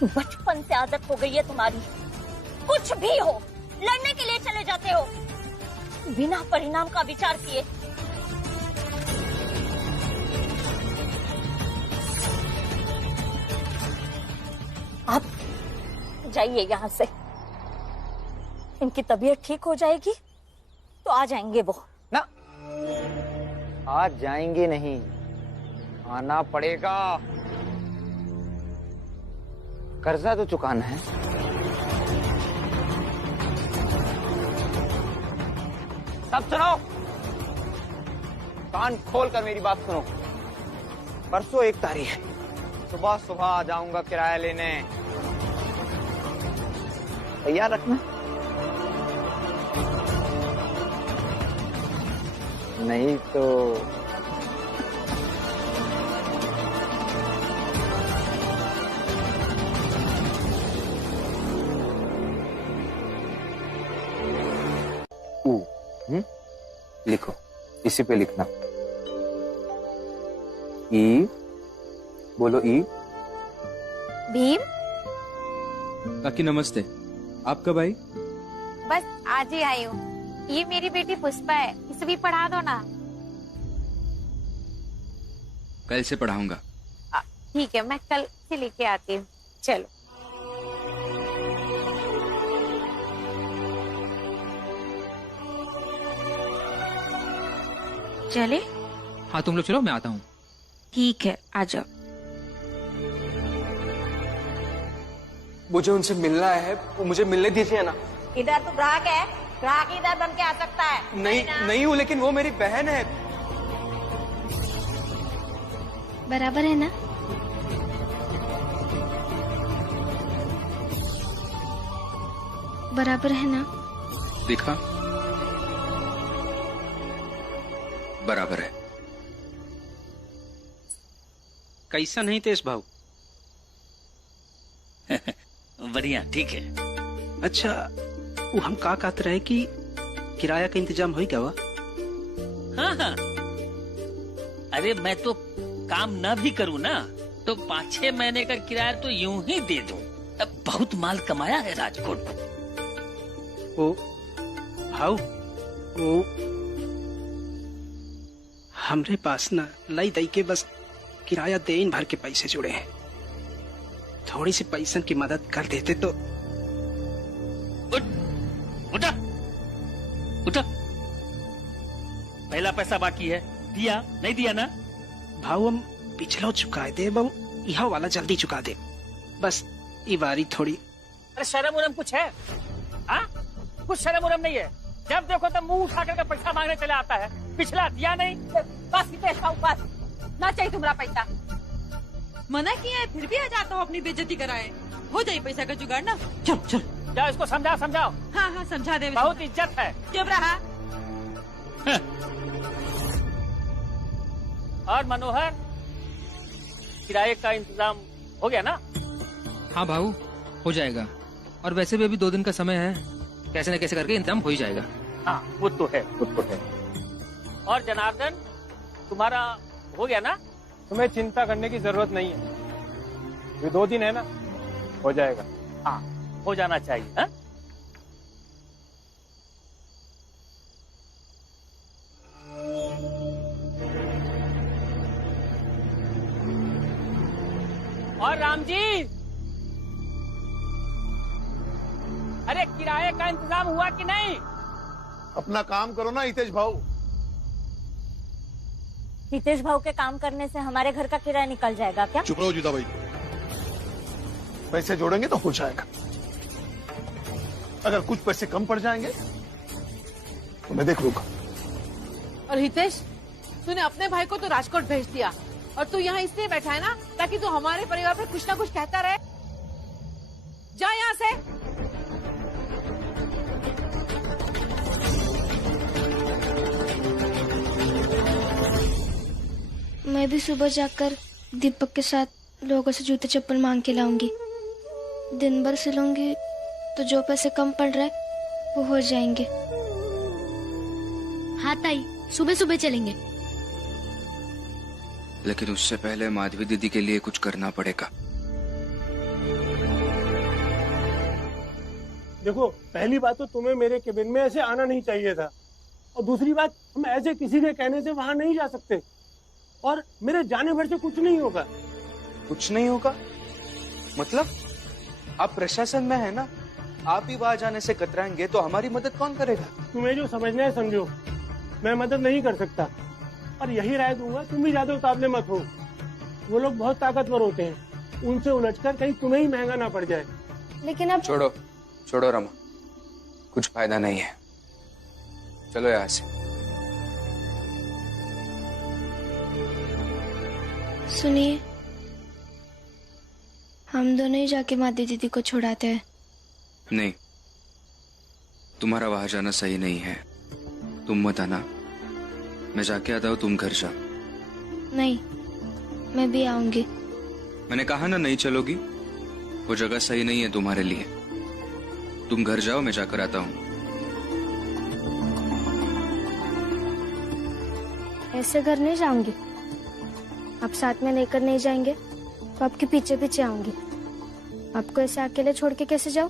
बचपन से आदत हो गई है तुम्हारी, कुछ भी हो लड़ने के लिए चले जाते हो बिना परिणाम का विचार किए। आप जाइए यहाँ से, इनकी तबीयत ठीक हो जाएगी तो आ जाएंगे वो। ना, आज जाएंगे नहीं, आना पड़ेगा। कर्जा तो चुकाना है। सब सुनो, कान खोल कर मेरी बात सुनो। परसों 1 तारीख, सुबह सुबह आ जाऊंगा किराया लेने, तैयार रखना। नहीं तो लिखो, इसी पे लिखना। ई, बोलो ई। भीम। काकी नमस्ते, आप कब आई? बस आज ही आई हूँ। ये मेरी बेटी पुष्पा है, इसे भी पढ़ा दो ना। कल से पढ़ाऊंगा। ठीक है, मैं कल से लेके आती हूँ। चलो। चले? हाँ तुम लोग चलो, मैं आता हूँ। ठीक है, आ जाओ। मुझे उनसे मिलना है, वो मुझे मिलने दीजिए ना। इधर तो ग्राहक है, ग्राहक इधर बन के आ सकता है। नहीं हूँ, लेकिन वो मेरी बहन है। बराबर है ना? बराबर है ना? देखा, बराबर है। कैसा नहीं तेज भाव? बढ़िया, ठीक है। अच्छा, वो हम का कहते रहे कि किराया का इंतजाम हो क्या हुआ? हाँ हाँ, अरे मैं तो काम न भी करूँ ना तो 5-6 महीने का किराया तो यूं ही दे दूं। अब बहुत माल कमाया है राजकोट। ओ भाव, वो हमरे पास ना लाई दई के बस किराया देन भर के पैसे जुड़े हैं। थोड़ी सी पैसन की मदद कर देते तो। उठा उठा, पहला पैसा बाकी है, दिया नहीं दिया ना? भाव हम पिछलो चुका दे, बहु यह वाला जल्दी चुका दे, बस ये बारी थोड़ी। अरे शर्म उरम कुछ है? हाँ, कुछ शर्म उरम नहीं है। जब देखो तब मुंह उठा करके पैसा मांगने चले आता है। पिछला दिया नहीं। बस हितेश भाऊ, बस ना चाहिए तुम्हारा पैसा। मना किया है फिर भी आ जाता हो अपनी बेइज्जती कराए। हो जाए पैसा का जुगाड़ ना। चल चल, जाओ इसको समझाओ। हाँ हाँ समझा दे। बहुत इज्जत है। चुप रहा। और मनोहर, किराए का इंतजाम हो गया ना? हाँ भाऊ, हो जाएगा। और वैसे भी अभी 2 दिन का समय है, कैसे न कैसे करके इंतजाम हो ही जाएगा। हाँ वो तो है। और जनार्दन, तुम्हारा हो गया ना? तुम्हें चिंता करने की जरूरत नहीं है, ये 2 दिन है ना, हो जाएगा। हाँ, हो जाना चाहिए। हा? और राम जी, अरे किराए का इंतजाम हुआ कि नहीं? अपना काम करो ना हितेश भाऊ। हितेश भाऊ के काम करने से हमारे घर का किराया निकल जाएगा क्या? चुप रहो जीता भाई, पैसे जोड़ेंगे तो हो जाएगा। अगर कुछ पैसे कम पड़ जाएंगे तो मैं देख लूंगा। और हितेश, तूने अपने भाई को तो राजकोट भेज दिया और तू यहाँ इसलिए बैठा है ना ताकि तू हमारे परिवार पर कुछ ना कुछ कहता रहे। जा यहाँ से। मैं भी सुबह जाकर दीपक के साथ लोगों से जूते चप्पल मांग के लाऊंगी। दिन भर सिलूंगी तो जो पैसे कम पड़ रहे वो हो जाएंगे। हाँ ताई, सुबह सुबह चलेंगे। लेकिन उससे पहले माधवी दीदी के लिए कुछ करना पड़ेगा। देखो, पहली बात तो तुम्हें मेरे केबिन में ऐसे आना नहीं चाहिए था, और दूसरी बात, हम ऐसे किसी के कहने से वहां नहीं जा सकते, और मेरे जाने भर से कुछ नहीं होगा। कुछ नहीं होगा मतलब? आप प्रशासन में है ना, आप ही वहां जाने से कतराएंगे तो हमारी मदद कौन करेगा? तुम्हें जो समझना है समझो, मैं मदद नहीं कर सकता, और यही राय दूंगा, तुम भी ज्यादा उतावले मत हो। वो लोग बहुत ताकतवर होते हैं, उनसे उलझकर कहीं तुम्हें ही महंगा ना पड़ जाए। लेकिन अब छोड़ो छोड़ो रमा, कुछ फायदा नहीं है, चलो यहाँ से। सुनिए, हम दोनों ही जाके माधवी दीदी को छुड़ाते हैं। नहीं, तुम्हारा वहां जाना सही नहीं है, तुम मत आना, मैं जाके आता हूँ, तुम घर जाओ। नहीं, मैं भी आऊंगी। मैंने कहा ना नहीं चलोगी, वो जगह सही नहीं है तुम्हारे लिए, तुम घर जाओ, मैं जाकर आता हूँ। ऐसे घर नहीं जाऊंगी, आप साथ में लेकर नहीं जाएंगे तो आपके पीछे पीछे आऊंगी। आपको ऐसे अकेले छोड़ के कैसे जाऊं?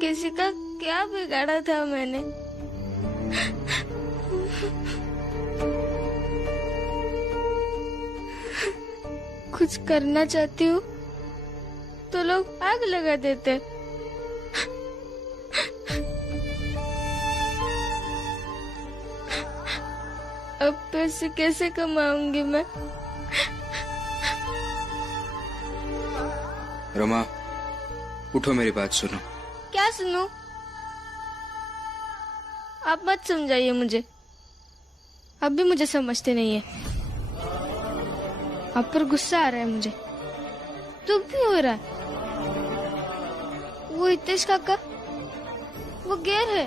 किसी का क्या बिगाड़ा था मैंने? कुछ करना चाहती हूँ तो लोग आग लगा देते। अब पैसे कैसे कमाऊंगी मैं? रमा, उठो, मेरी बात सुनो। क्या सुनूं? आप मत समझाइए मुझे, अब भी मुझे समझते नहीं है। आप पर गुस्सा आ रहा है मुझे, दुख भी हो रहा है। वो हितेश काका, वो गैर है,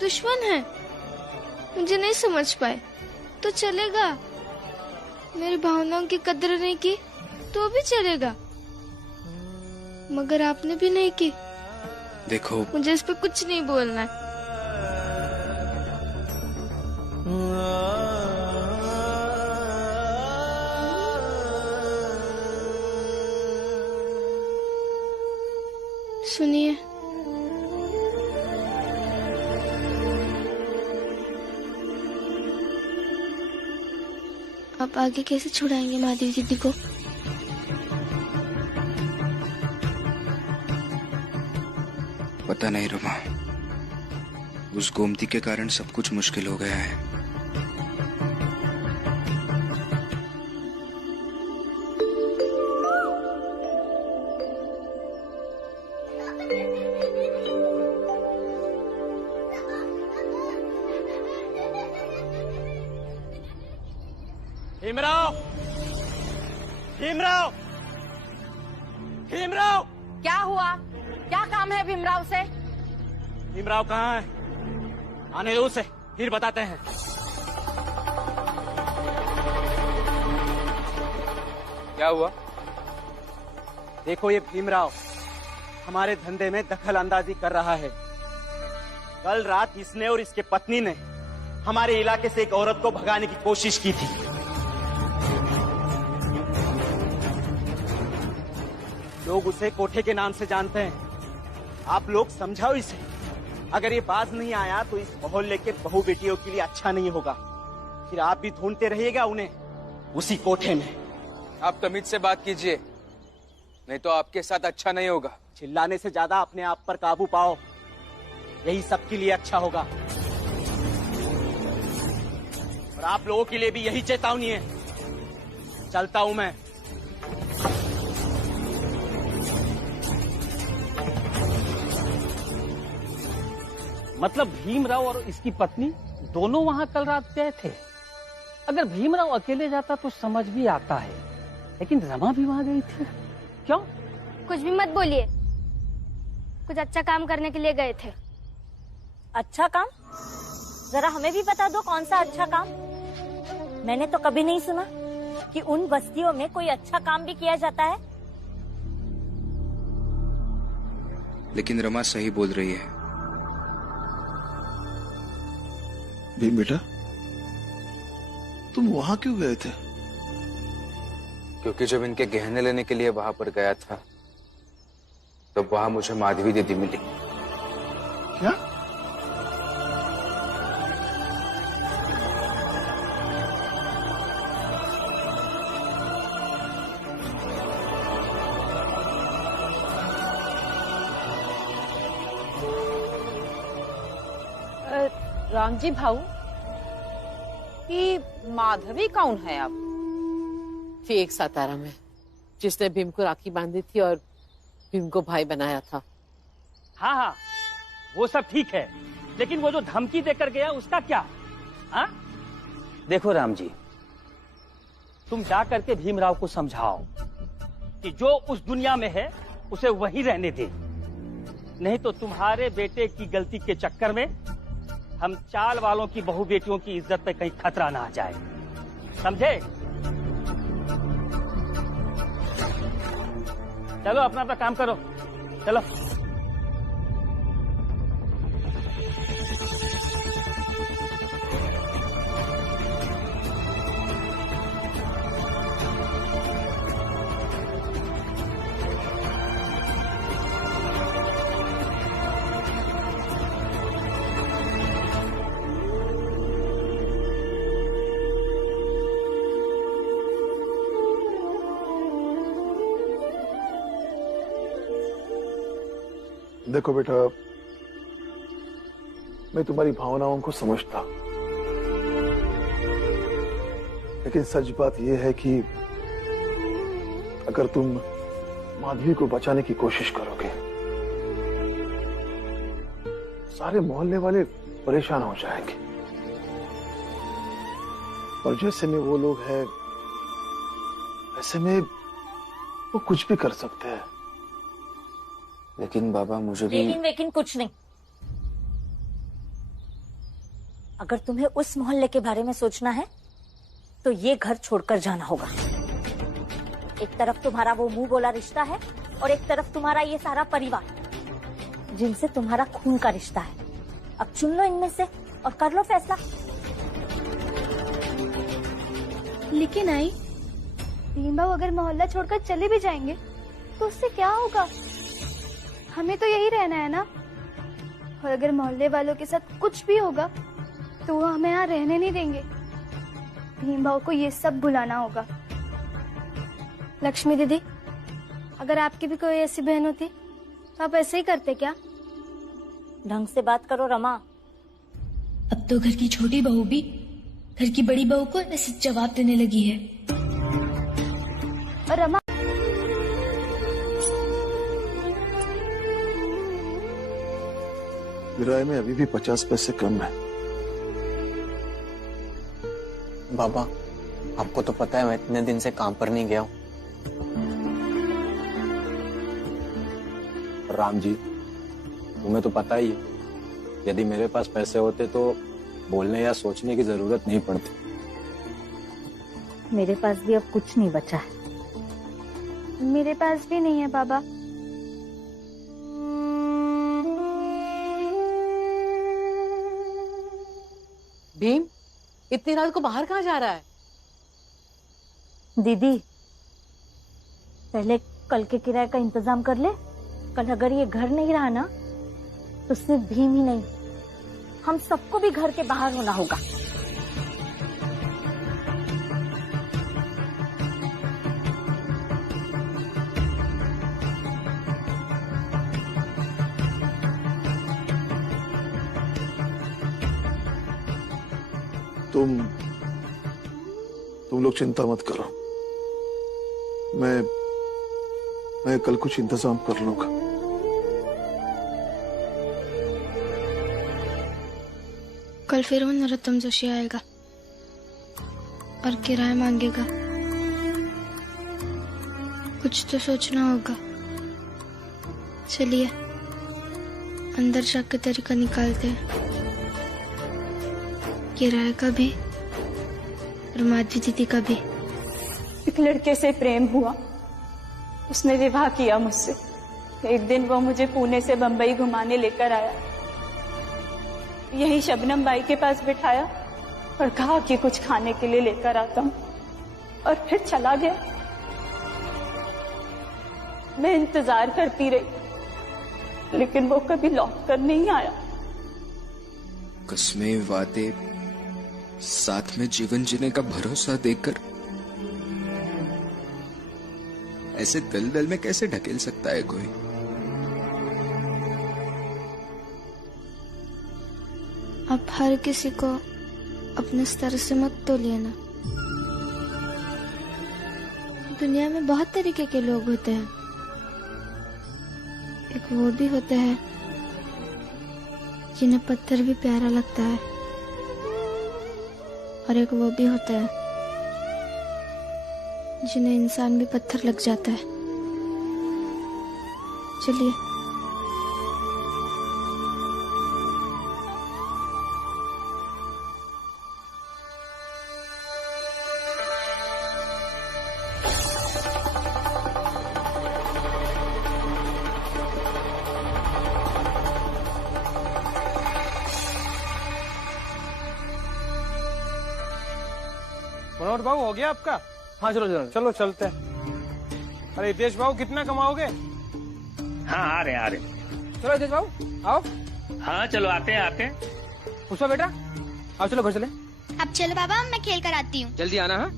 दुश्मन है, मुझे नहीं समझ पाए तो चलेगा। मेरी भावनाओं की कदर नहीं की तो भी चलेगा, मगर आपने भी नहीं की। देखो, मुझे इस पे कुछ नहीं बोलना है। सुनिए, आप आगे कैसे छुड़ाएंगे माधवी दीदी को? पता नहीं रमा, उस गोमती के कारण सब कुछ मुश्किल हो गया है। भीमराव, भीमराव, भीमराव! क्या हुआ? क्या काम है भीमराव से? भीमराव कहाँ है? आने दो उसे, फिर बताते हैं। क्या हुआ? देखो ये भीमराव हमारे धंधे में दखल अंदाजी कर रहा है। कल रात इसने और इसके पत्नी ने हमारे इलाके से एक औरत को भगाने की कोशिश की थी। लोग उसे कोठे के नाम से जानते हैं। आप लोग समझाओ इसे। अगर ये बाज नहीं आया तो इस मोहल्ले के बहू बेटियों के लिए अच्छा नहीं होगा। फिर आप भी ढूंढते रहिएगा उन्हें उसी कोठे में। आप तमीज से बात कीजिए, नहीं तो आपके साथ अच्छा नहीं होगा। चिल्लाने से ज्यादा अपने आप पर काबू पाओ, यही सबके लिए अच्छा होगा। और आप लोगों के लिए भी यही चेतावनी है। चलता हूं मैं। मतलब भीमराव और इसकी पत्नी दोनों वहां कल रात गए थे। अगर भीमराव अकेले जाता तो समझ भी आता है, लेकिन रमा भी वहां गई थी। क्यों? कुछ भी मत बोलिए, कुछ अच्छा काम करने के लिए गए थे। अच्छा काम? जरा हमें भी बता दो कौन सा अच्छा काम। मैंने तो कभी नहीं सुना कि उन बस्तियों में कोई अच्छा काम भी किया जाता है। लेकिन रमा सही बोल रही है। भीम बेटा, तुम वहां क्यों गए थे? क्योंकि जब इनके गहने लेने के लिए वहां पर गया था तो वहां मुझे माधवी दीदी मिली। क्या? रामजी भाऊ, ये माधवी कौन है? आप थी एक सातारा में, जिसने भीम को राखी बांधी थी और भीम को भाई बनाया था। हाँ हाँ, वो सब ठीक है, लेकिन वो जो धमकी देकर गया उसका क्या? हाँ? देखो राम जी, तुम जा करके भीमराव को समझाओ कि जो उस दुनिया में है उसे वहीं रहने दे, नहीं तो तुम्हारे बेटे की गलती के चक्कर में हम चाल वालों की बहू बेटियों की इज्जत पे कहीं खतरा ना आ जाए। समझे? चलो अपना अपना काम करो, चलो। देखो बेटा, मैं तुम्हारी भावनाओं को समझता, लेकिन सच बात यह है कि अगर तुम माधवी को बचाने की कोशिश करोगे, सारे मोहल्ले वाले परेशान हो जाएंगे। और जैसे में वो लोग हैं, ऐसे में वो कुछ भी कर सकते हैं। लेकिन बाबा मुझे भी... लेकिन कुछ नहीं। अगर तुम्हें उस मोहल्ले के बारे में सोचना है तो ये घर छोड़कर जाना होगा। एक तरफ तुम्हारा वो मुंह बोला रिश्ता है और एक तरफ तुम्हारा ये सारा परिवार, जिनसे तुम्हारा खून का रिश्ता है। अब चुन लो इनमें से और कर लो फैसला। लेकिन आई, भीम बाबू अगर मोहल्ला छोड़कर चले भी जाएंगे तो उससे क्या होगा? हमें तो यही रहना है ना। और अगर मोहल्ले वालों के साथ कुछ भी होगा तो वो हमें यहाँ रहने नहीं देंगे। भीम बाबू को ये सब भुलाना होगा। लक्ष्मी दीदी, अगर आपकी भी कोई ऐसी बहन होती तो आप ऐसे ही करते क्या? ढंग से बात करो रमा, अब तो घर की छोटी बहू भी घर की बड़ी बहू को ऐसे जवाब देने लगी है। और रमा, किराए में अभी भी 50 पैसे कम है। बाबा, आपको तो पता है मैं इतने दिन से काम पर नहीं गया हूँ। राम जी, तुम्हें तो पता ही है, यदि मेरे पास पैसे होते तो बोलने या सोचने की जरूरत नहीं पड़ती। मेरे पास भी अब कुछ नहीं बचा है। मेरे पास भी नहीं है बाबा। भीम, इतनी रात को बाहर कहाँ जा रहा है? दीदी, पहले कल के किराए का इंतजाम कर ले। कल अगर ये घर नहीं रहा ना तो सिर्फ भीम ही नहीं, हम सबको भी घर के बाहर होना होगा। तुम लोग चिंता मत करो, मैं कल कुछ इंतजाम कर लूंगा। कल फिर वो नरोत्तम जोशी आएगा और किराया मांगेगा। कुछ तो सोचना होगा। चलिए अंदर जाकर तरीका निकालते हैं, किराया का भी और माधवी दीदी का भी। एक लड़के से प्रेम हुआ, उसने विवाह किया मुझसे। एक दिन वो मुझे पुणे से बंबई घुमाने लेकर आया, यही शबनम बाई के पास बिठाया और कहा कि कुछ खाने के लिए लेकर आता हूँ, और फिर चला गया। मैं इंतजार करती रही लेकिन वो कभी लौट कर नहीं आया। कस्में, वादे, साथ में जीवन जीने का भरोसा देकर ऐसे दलदल में कैसे ढकेल सकता है कोई? अब हर किसी को अपने स्तर से मत तोलिए ना। दुनिया में बहुत तरीके के लोग होते हैं। एक वो भी होते हैं जिन्हें पत्थर भी प्यारा लगता है, और एक वो भी होता है जिन्हें इंसान भी पत्थर लग जाता है। चलिए मनोहर बाबू, हो गया आपका? हाँ चलो चलो चलो चलते हैं। अरे देश बाबू, कितना कमाओगे? हाँ आ रहे चलो देश बाबू आओ। हाँ चलो आते हैं। पुष्पा बेटा आओ, चलो घर चले। अब चलो बाबा, मैं खेल कर आती हूँ। जल्दी आना। हाँ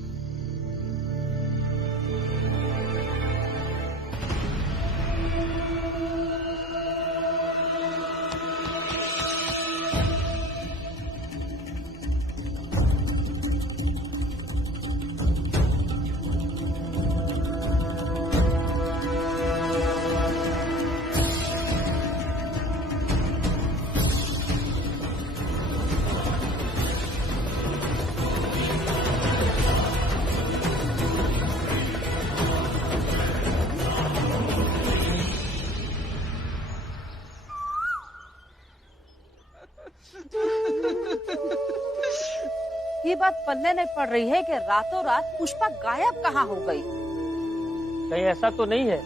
ये बात पल्ले नहीं पड़ रही है कि रातों रात पुष्पा गायब कहाँ हो गई? कहीं ऐसा तो नहीं है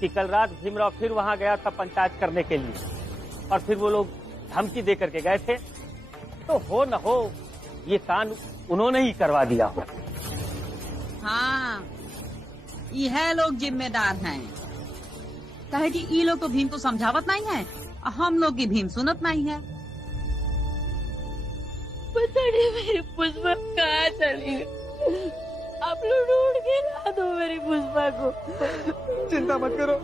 कि कल रात भीमराव फिर वहाँ गया था पंचायत करने के लिए, और फिर वो लोग धमकी दे करके गए थे? तो हो न हो ये कांड उन्होंने ही करवा दिया हो। हाँ, यह लोग जिम्मेदार हैं। कहे कि ये लोग तो भीम को समझावत नहीं है, हम लोग की भीम सुनत नहीं है। पता नहीं मेरी पुष्पा कहाँ चली गई। आप लोग ढूंढ के ला दो मेरी पुष्पा को। चिंता मत करो,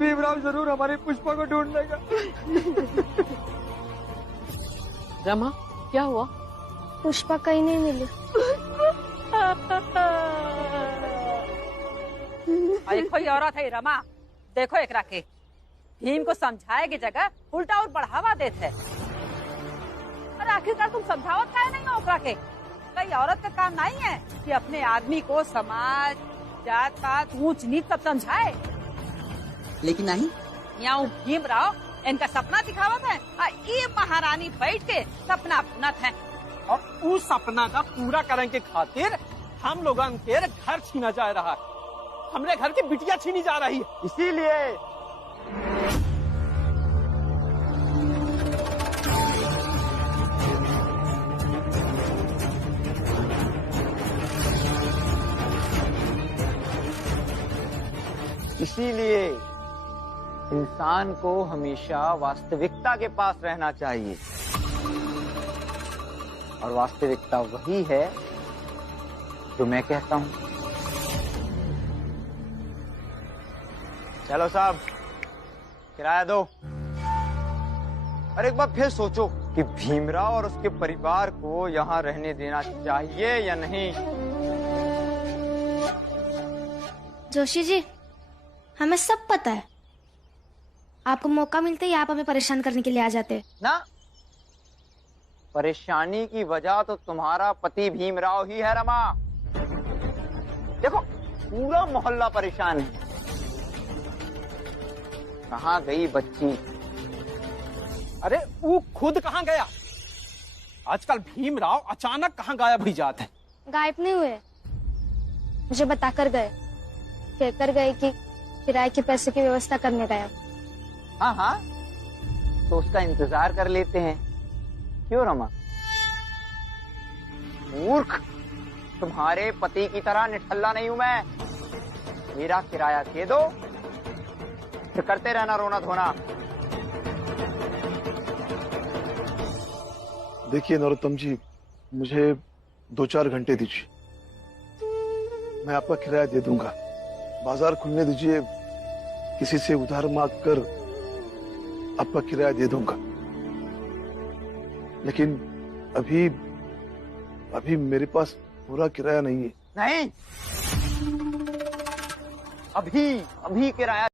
भीमराव जरूर हमारी पुष्पा को ढूंढ लेगा। रमा, क्या हुआ? पुष्पा कहीं नहीं मिली। देखो ये औरत है रमा, देखो एक राके भीम को समझाए की जगह उल्टा और बढ़ावा देते है। अरे आखिरकार तुम समझावत काहे नहीं हो ओकरा के? कई औरत का काम नहीं है कि अपने आदमी को समाज, जात पात, ऊंच नीच सब समझाए। लेकिन नहीं, यहाँ भीम राव इनका सपना दिखावत है और ये महारानी बैठ के सपना बुनत है। और उस सपना का पूरा करने के खातिर हम लोगन के घर छीना जा रहा है, हमरे घर की बिटिया छीनी जा रही है। इसीलिए इंसान को हमेशा वास्तविकता के पास रहना चाहिए, और वास्तविकता वही है जो मैं कहता हूँ। चलो साहब, किराया दो। और एक बार फिर सोचो कि भीमराव और उसके परिवार को यहाँ रहने देना चाहिए या नहीं। जोशी जी, हमें सब पता है। आपको मौका मिलते ही आप हमें परेशान करने के लिए आ जाते हैं ना। परेशानी की वजह तो तुम्हारा पति भीमराव ही है रमा। देखो, पूरा मोहल्ला परेशान है। कहाँ गई बच्ची? अरे वो खुद कहाँ गया? आजकल भीमराव अचानक कहाँ गायब हो जाते हैं। गायब नहीं हुए, मुझे बताकर गए, कहकर गए कि किराए के पैसे की व्यवस्था करने गया। हाँ हाँ, तो उसका इंतजार कर लेते हैं। क्यों रमा? मूर्ख, तुम्हारे पति की तरह निठल्ला नहीं हूं मैं। मेरा किराया दे दो, फिर करते रहना रोना धोना। देखिए नरोत्तम जी, मुझे 2-4 घंटे दीजिए, मैं आपका किराया दे दूंगा। बाजार खुलने दीजिए, किसी से उधार मांग कर आपका किराया दे दूंगा। लेकिन अभी मेरे पास पूरा किराया नहीं है। नहीं, अभी किराया